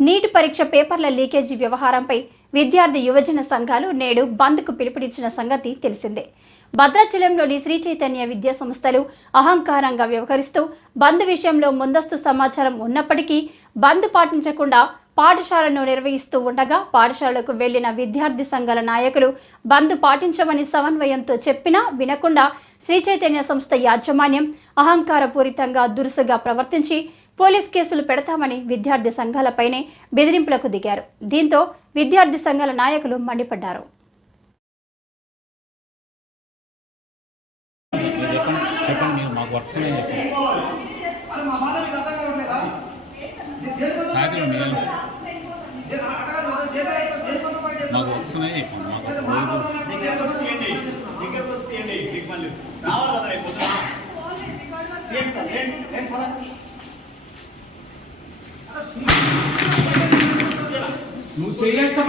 Neat పరీక్ష పేపర్ల leakage వ్యవహారంపై విద్యార్థి యువజన సంఘాలు నేడు బంద్కు పిలుపునిచ్చిన సంగతి తెలిసిందే. భద్రాచలంలోని శ్రీ చైతన్య విద్యా సంస్థలు అహంకారంగా వ్యవహరిస్తూ బంద్ విషయంలో ముందస్తు సమాచారం ఉన్నప్పటికీ బంద్ పాటించకుండా పాఠశాలను నిర్వహిస్తూ ఉండగా పాఠశాలకు వెళ్లిన విద్యార్థి సంఘాల నాయకులు బంద్ పాటించమని సమన్వయంతో చెప్పినా వినకుండా శ్రీ చైతన్య సంస్థ యాజమాన్యం అహంకారపూరితంగా దురుసుగా ప్రవర్తించి పోలీస్ కేసులు పెడతామని విద్యార్థి సంఘాలపైనే బెదిరింపులకు దిగారు. దీంతో విద్యార్థి సంఘాల నాయకులు మండిపడ్డారు. నువ్వు చేయలేస్తా